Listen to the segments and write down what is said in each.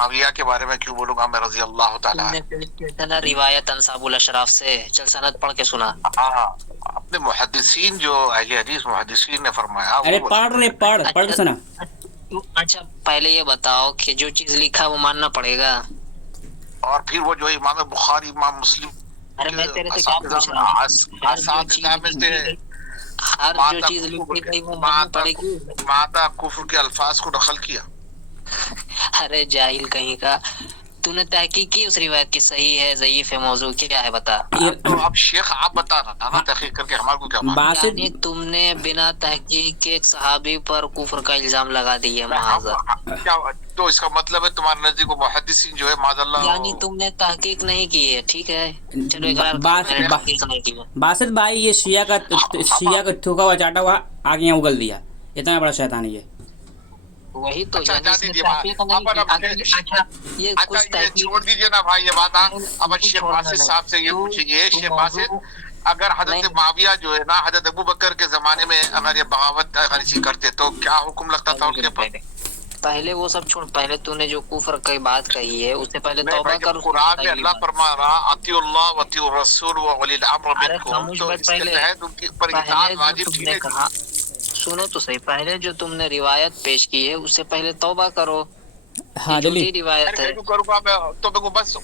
معاویہ کے بارے میں کیوں بولوں گا میں رضی اللہ تعالیٰ عنہ؟ روایت انصاب الاشراف سے، چل سند پڑھ کے سنا۔ ہاں اپنے محدثین جو اہل حدیث محدثین نے فرمایا ارے وہ پڑھ کے سنا۔ اچھا پہلے یہ بتاؤ کہ جو چیز لکھا وہ ماننا پڑے گا؟ اور پھر وہ جو امام بخاری امام مسلم ارے میں تیرے سے کیا پوچھ رہا ہوں؟ اساتذہ میں سے ہر جو چیز لکھی گئی وہ ماننا پڑے گی؟ مادہ کفر کے الفاظ کو نقل کیا۔ ارے جاہل کہیں کا، تو نے تحقیق کی اس روایت کی صحیح ہے ضعیف ہے موضوع کیا ہے بتا؟ تو اب شیخ آپ بتا رہا نا تحقیق کر کے ہمارے کو کیا معلوم؟ یعنی تم نے بنا تحقیق کے ایک صحابی پر کفر کا الزام لگا دیا معاذ۔ تو اس کا مطلب ہے تمہارے نزدیک محدثین جو ہے معاذ اللہ یعنی تم نے تحقیق نہیں کی ہے، ٹھیک ہے چلو اقرار کرو میں نے تحقیق نہیں کی ہے۔ باسط بھائی یہ شیعہ کا تھوکا ہوا چاٹا ہوا آگے یہاں اگل دیا، اتنا بڑا شیطان ہے یہ۔ وہی تو اچھا یعنی جا اس نے دیجیے تحقیق نہیں کی۔ اچھا یہ کچھ اچھا یہ تحقیق چھوڑ دیجیے نا بھائی یہ بات۔ اب شیخ باسط صاحب سے یہ پوچھیں گے، شیخ باسط اگر حضرت معاویہ جو ہے نا حضرت ابو بکر کے زمانے میں اگر یہ بغاوت اگر اسی کرتے تو کیا حکم لگتا تھا ان کے پر؟ پہلے وہ سب چھوڑ، پہلے تو نے جو کفر کی بات کہی ہے اس سے پہلے توبہ کر۔ قرآن میں اللہ فرما رہا اطیعوا اللہ واطیعوا الرسول واولی الامر منکم، تو اس کے تحت ان کے اوپر اطاعت واجب کی ہے۔ سنو تو صحیح، پہلے جو تم نے روایت پیش کی ہے اس سے پہلے توبہ کرو۔ ہاں جھوٹی روایت ہے۔ کروں گا میں تو میں بس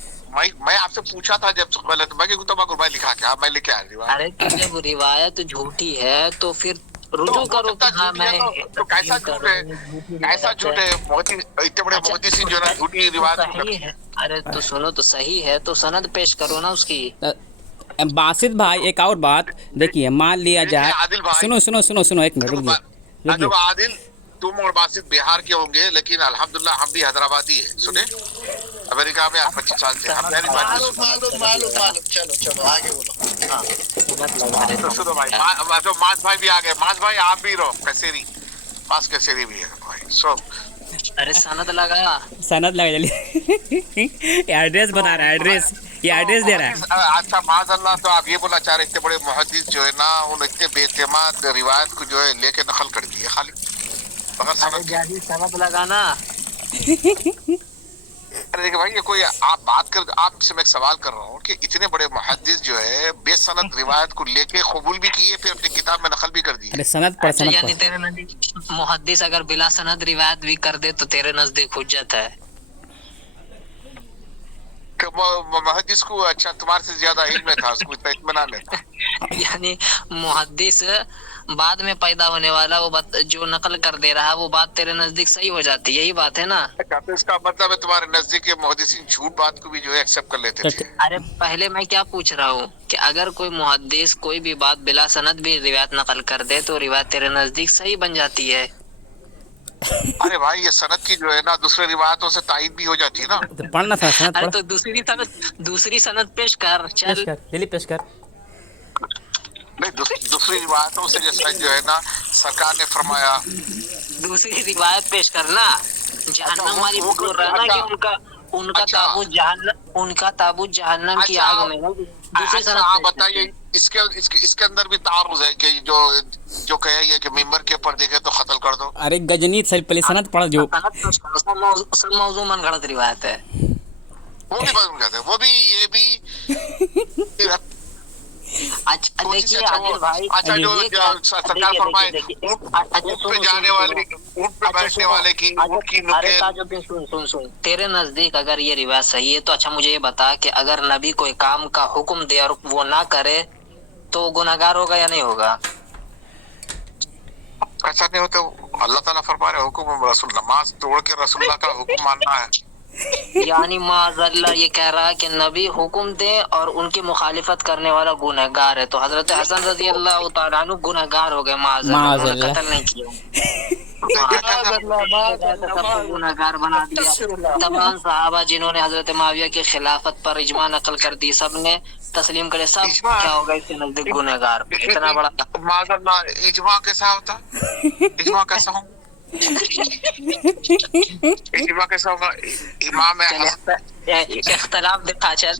میں آپ سے پوچھا تھا جب پہلے تو میں تو میں لکھا کیا میں لکھ کے آیا روایت۔ ارے جب روایت جھوٹی ہے تو پھر رجوع کرو کہ ہاں میں تو کیسا جھوٹ ہے، کیسا جھوٹ ہے؟ اتنے بڑے محدثین جو ہے جھوٹی روایت صحیح ہے۔ ارے تو سنو تو صحیح ہے تو سند پیش کرو نا اس کی۔ باسط بھائی ایک اور بات دیکھیے، مان لیا جائے، سنو ایک منٹ رکیے۔ عادل تم اور باسط بہار کے ہوں گے لیکن الحمدللہ ہم بھی حیدرآبادی ہیں، سنے امریکہ میں 25 سال سے ہم معلوم۔ چلو آگے بولو۔ تو سنو بھائی ماس بھائی بھی آ گئے، ماس بھائی آپ بھی رہو، کسیری ماس کسیری بھی ہے بھائی سو۔ ارے سند لگا چلیے ایڈریس بتا رہا ہے، یہ ایڈریس دے رہا ہے۔ اچھا معاذ اللہ، تو آپ یہ بولنا چاہ رہے اتنے بڑے محدث جو ہے نا ان اتنے بے اعتماد روایت کو جو ہے لے کے نقل کر دی ہے خالی بغیر سند لگانا۔ ارے دیکھیں بھائی یہ کوئی آپ بات کر، آپ سے میں ایک سوال کر رہا ہوں کہ اتنے بڑے محدث جو ہے بے سند روایت کو لے کے قبول بھی کیے پھر اپنی کتاب میں نقل بھی کر دی۔ سند پڑھ یعنی تیرے نزدیک محدث اگر بلا سند روایت بھی کر دے تو تیرے نزدیک حجت ہے؟ محدث کو اچھا تمہارے سے زیادہ علم تھا، اس کو اتنا اطمینان نہیں تھا۔ یعنی محدث بعد میں پیدا ہونے والا وہ بات جو نقل کر دے رہا وہ بات تیرے نزدیک صحیح ہو جاتی، یہی بات ہے نا؟ تو اس کا مطلب ہے تمہارے نزدیک محدثین جھوٹ بات کو بھی جو ہے ایکسپٹ کر لیتے تھے۔ ارے پہلے میں کیا پوچھ رہا ہوں کہ اگر کوئی محدث کوئی بھی بات بلا سند بھی روایت نقل کر دے تو روایت تیرے نزدیک صحیح بن جاتی ہے؟ ارے بھائی یہ سند کی جو ہے نا دوسرے روایتوں سے تائید بھی ہو جاتی ہے نا۔ پڑھنا تھا سند۔ ارے تو دوسری سند پیش کر، چل جلدی پیش کر۔ نہیں دوسری روایتوں سے جیسا جو ہے نا سرکار نے فرمایا، دوسری روایت پیش کرنا۔ جہنم والی بول رہا نا کہ ان کا تابوت جہنم کی آگ میں ہے۔ اچھا آپ بتائیے اس کے اندر بھی تعارض ہے کہ جو کہے یہ کہ ممبر کے اوپر دیکھے تو قتل کر دو۔ ارے گجنی پہلے سند پڑھ جو سب موضوع من گھڑت روایت ہے، وہ بھی بدل کہتے ہیں، وہ بھی یہ بھی۔ اچھا دیکھیے عادل بھائی، اچھا جو سرکار فرمائے اونٹ پہ جانے والے اونٹ پہ بیٹھنے والے کی اونٹ کی نکیل۔ سن تیرے نزدیک اگر یہ روایت صحیح ہے تو اچھا مجھے یہ بتا کہ اگر نبی کوئی کام کا حکم دے اور وہ نہ کرے تو گناہگار ہوگا یا نہیں ہوگا؟ ایسا نہیں ہوتا، اللہ تعالیٰ فرما رہے حکم رسول نماز توڑ کے رسول اللہ کا حکم ماننا ہے۔ یعنی معاذ اللہ یہ کہہ رہا ہے کہ نبی حکم دے اور ان کی مخالفت کرنے والا گنہگار ہے، تو حضرت حسن رضی اللہ تعالیٰ عنہ گنہگار ہو گئے معاذ اللہ، انہوں نے قتل نہیں کیا، گنہگار بنا دیا۔ تمام صحابہ جنہوں نے حضرت معاویہ کی خلافت پر اجماع نقل کر دی سب نے تسلیم کرے، سب کیا ہوگا اس کے نزدیک گنہگار۔ اتنا بڑا معاذ اللہ اجماع کیسا ہوتا؟ اجماع کیسا ہو؟ اجماع کیسا ہوگا؟ امام اختلاف دکھا چل۔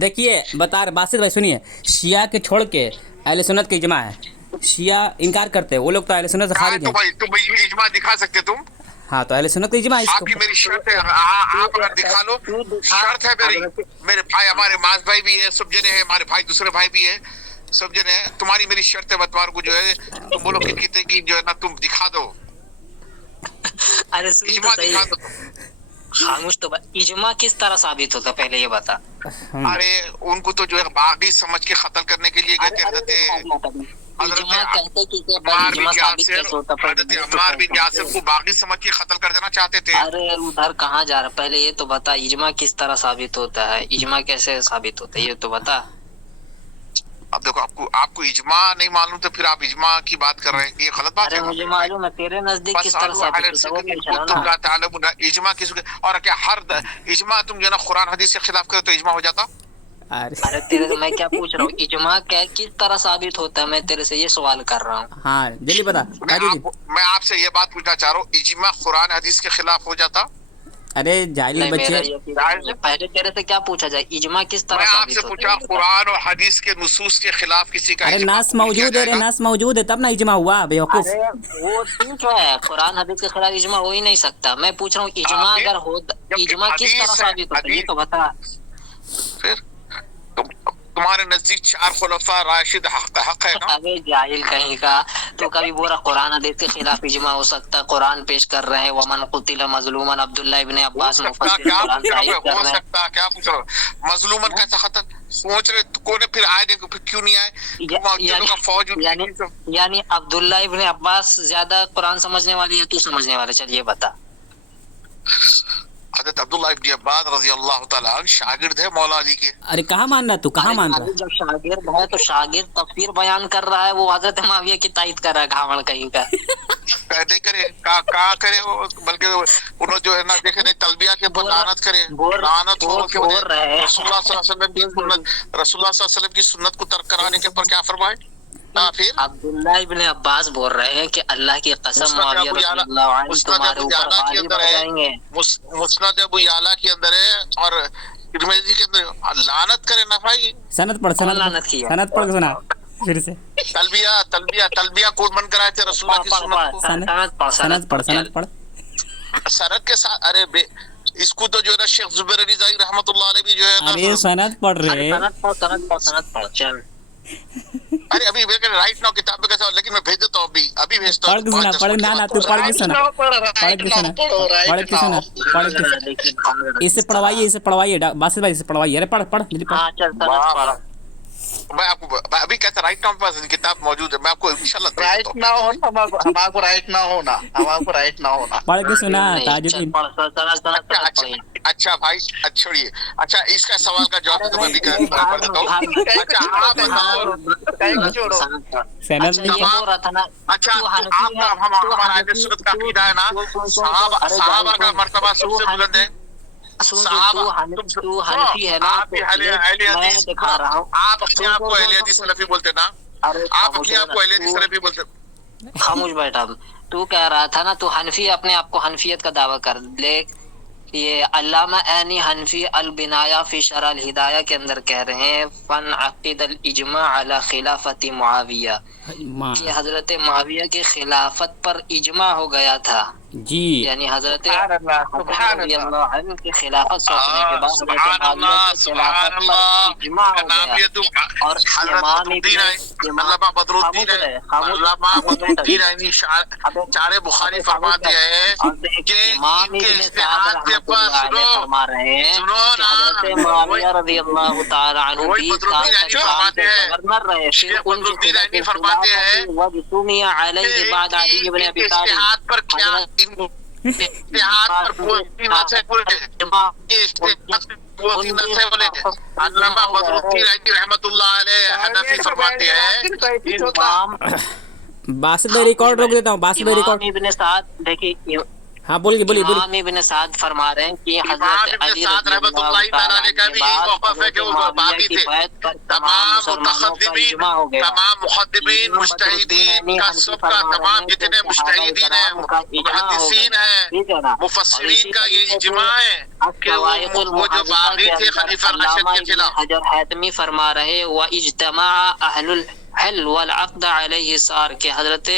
دیکھیے بتا رہے باسط بھائی سنیے، شیعہ کے چھوڑ کے اہل سنت کی اجماع ہے، شیعہ انکار کرتے ہیں، وہ لوگ تو اہل سنت سے خارج ہیں۔ تم اجماع دکھا سکتے تم؟ हाँ तो अहले सुन्नत का इजमा है आपकी इसको। मेरी शर्त है, आप अगर दिखा लो, शर्त है मेरे भाई, हमारे माज भाई भी है, सब जने हैं हमारे भाई, दूसरे भाई भी है, सब जने हैं, तुम्हारी मेरी शर्त है बतवार को जो है, तुम बोलो कितने की जो है ना तुम दिखा दो, अरे सुन तो इजमा सही, दिखा दो। खामोश तो इजमा किस तरह साबित होता है पहले ये बता। अरे उनको तो जो है बागी समझ के कत्ल करने के लिए गए थे इजमा कहते कि इजमा साबित कैसे होता है? हजरत अम्मार बिन यासिर को बागी समझ के कत्ल कर देना चाहते थे। अरे उधर कहाँ जा रहा, पहले ये तो बता इजमा किस तरह साबित होता है, इजमा कैसे साबित होता है ये तो बता। अब देखो आपको इजमा नहीं मालूम तो फिर आप इजमा की बात कर रहे हैं, ये गलत बात अरे है। मुझे मालूम है तेरे नजदीक किस तरह साबित होता है वो पूछ रहा हूं ना। इजमा किस और क्या हर इजमा तुम जो है ना कुरान हदीस के खिलाफ करे तो इजमा हो जाता। अरे तेरे से मैं क्या पूछ रहा हूँ, इजमा क्या किस तरह साबित होता है, मैं तेरे से ये सवाल कर रहा हूँ। हाँ जल्दी बता। मैं आपसे ये बात पूछना चाह रहा हूँ, इजमा कुरान हदीस के खिलाफ हो जाता? अरे जाहिल बच्चे, पहले तेरे से क्या पूछा जाए, इजमा किस तरह मैं साबित आपसे होता है? पूछा कुरान और हदीस के नुसूस के खिलाफ किसी का अरे इजमा नास कबूल किया मौजूद है, जाएगा? नास मौजूद है तब ना इजमा हुआ बेवकूफ। अरे वो ठीक है, कुरान हदीस के खिलाफ इजमा हो ही नहीं सकता, मैं पूछ रहा हूँ इजमा अगर हो, इजमा किस तरह साबित होता है ये तो बता। फिर तुम्हारे नजदीक 4 खुलफा राशिद हक है ना? अबे जाहिल कहीं का, तो कभी बोला कुरान हदीस के खिलाफ इजमा हो सकता है? कुरान पेश कर रहे हैं वमन कुतिला मजलूमन, अब्दुल्लाह इब्ने अब्बास मुफस्सिर कुरान तारीफ कर रहे हैं। क्या पूछ रहे हो? मजलूमन कैसा खतर सोच रहे कौन फिर आए, देखो फिर क्यों नहीं आए? फौज यानी अब्दुल्लाह इब्ने अब्बास ज्यादा कुरान समझने वाले या तू समझने वाले, चल ये बता। हज़रत अब्दुल्लाह इब्ने अब्बास रज़ी अल्लाह ताला अन्हु शागिर्द है मौला अली के। अरे कहाँ मान रहा तू, कहाँ मान रहा? जब शागिर्द है तो शागिर्द तफसीर बयान कर रहा है, वो हजरत मुआविया की तायद कर रहा है, घावण कहीं का। कहते करे का करे वो, बल्कि उन्होंने जो है ना देखे नहीं तलबिया के ऊपर लानत करे, लानत हो के रसूलुल्लाह सल्लल्लाहु अलैहि वसल्लम की सुन्नत को तर्क कराने के ऊपर क्या फरमाए? फिर अब्दुल्लाह इब्ने अब्बास बोल रहे हैं कि अल्लाह की कसम मुआविया रज़ियल्लाहु अन्हु तुम्हारे ऊपर गालिब हो जाएंगे। मुस्नद अबू याला के अंदर है और तिरमिज़ी के अंदर लानत करे ना भाई। सनद पढ़, सनद पढ़ सुना फिर से। तलबिया कौन बन कराए थे रसूलुल्लाह की सुन्नत को? सनद पढ़ सनद के साथ। अरे इसको तो जो है ना शेख जुबैर अली ज़ाहिर रहमतुल्लाह अलैह भी जो है ना, अरे सनद पढ़ रहे, सनद पढ़ चल। अरे अभी राइट नाउ किताब में कैसा, लेकिन मैं भेज देता हूँ, अभी भेजता हूँ। पढ़ ना तू पढ़ के सुना, इसे पढ़वाइए बासित भाई, इसे पढ़वाइए। अरे पढ़ जल्दी पढ़। मैं आपको अभी कहता राइट नाउ पास किताब मौजूद है, मैं आपको इंशाल्लाह राइट ना हो ना, हमारे राइट ना होना पढ़ के सुना ताजुद्दीन। अच्छा भाई, छोड़िए। अच्छा इसका सवाल का जवाब तो मैं भी कर देता हूँ। अच्छा आप बताओ, अच्छा हमारा अहले सुन्नत का अकीदा है ना, सहाबा का मर्तबा सबसे बुलंद है। तू हनफी है ना, मैं दिखा रहा हूँ। आप अपने आप को अहले हदीस सलफी बोलते ना, आप अपने आप को अहले हदीस सलफी बोलते। खामोश बैठा, तू कह रहा था ना तू हनफी, अपने आप को हनफियत का दावा कर ले। ये अल्लामा ऐनी हनफी अल बिनाया फी शरह अल हिदाया के अंदर कह रहे हैं फन अक़ीद अल इजमा अला खिलाफत मुआविया, कि हजरत मुआविया के खिलाफत पर इजमा हो गया था जी, यानी हजरत के खिलाफत सौंपने के बाद हजरत मुआविया के खिलाफत पर इजमा हो गया। और चारे बुखारी फरमाते हैं कि इमाम इब्न सअद रहमतुल्लाह अलैह फरमा रहे हैं कि हजरत मुआविया रज़ियल्लाहु ताला अन्हु भी गवर्नर रहे, फिर उनकी फरमाते हैं वजतुमिया अलैहि बाद अली इब्न अबी तालिब पर क्या इतिहाद पर पूरी से बोले अल्लामा बदरुद्दीन आइनी रहमतुल्लाह अलैह हनफी फरमाते हैं। बासित भाई रिकॉर्ड रोक देता हूँ, बासित भाई रिकॉर्ड। इब्न सअद देखिए, हाँ बोलिए। इमाम इब्न सअद फरमा रहे हैं कि हजरत अली रहमतुल्लाह ताला का भी यही मौक़िफ़ है कि वो बागी थे। तमाम मुहद्दिबीन मुज्तहिदीन का सबका, तमाम जितने मुज्तहिदीन हैं, मुहद्दिसीन हैं, मुफस्सिरीन का ये इज्मा है कि वो जो बागी थे खलीफा राशिद के खिलाफ। हजर हैतमी फरमा रहे व इज्तमा अहलुल हल वल अक़द अलैहि सार, के हजरत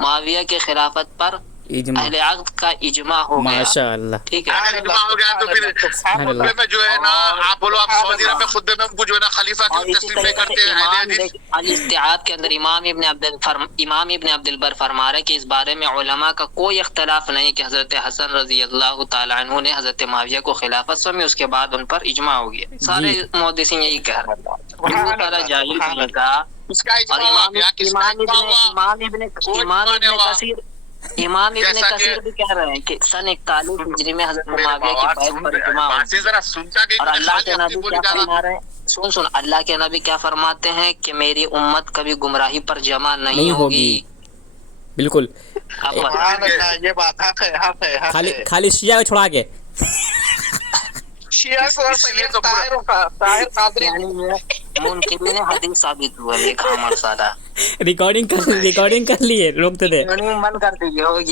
मुआविया के खिलाफत पर इजमा अहले अक़द का इजमा हो गया, माशाअल्लाह ठीक है। अगर इजमा हो गया तो फिर खुतबे में जो है ना, आप बोलो आप सऊदी अरब में खुतबे में उनको जो है ना खलीफा और की इसी तस्लीम नहीं करते हैं अहले हदीस। अल-इस्तिआद के अंदर इमाम इब्न अब्दुल बर फरमा रहे कि इस बारे में उलमा का कोई इख्तलाफ नहीं कि हजरत हसन रजी अल्लाह तआला अन्हु ने हजरत मुआविया को खिलाफत सौंपी, उसके बाद उन पर इजमा हो गया। सारे मुहद्दिसीन यही कह रहे हैं। वो सारा जाहिल लगा। किसका और इजमा हुआ? क्या किसका इजमा हुआ? इमाम इब्न जैसा कि- कसीर भी कह रहे हैं कि सन 41 हिजरी में हजरत मेरे मुआविया की बात बैत पर इजमा हो बात जरा सुनता कि और अल्लाह के खाली नबी अपनी बोली क्या डाला। फरमा रहे हैं, सुन अल्लाह के नबी क्या फरमाते हैं कि मेरी उम्मत कभी गुमराही पर जमा नहीं होगी। बिल्कुल। अब सुभान अल्लाह, ये बात हक है, हक है, हक खाली है। खाली शिया को छोड़ा के शिया को इसलिए तो ताहिर कादरी यानी मुनकिरीन हदीस साबित हुआ ये खामर सारा। रिकॉर्डिंग कर लिए, रोकते थे। मन कर दीजिए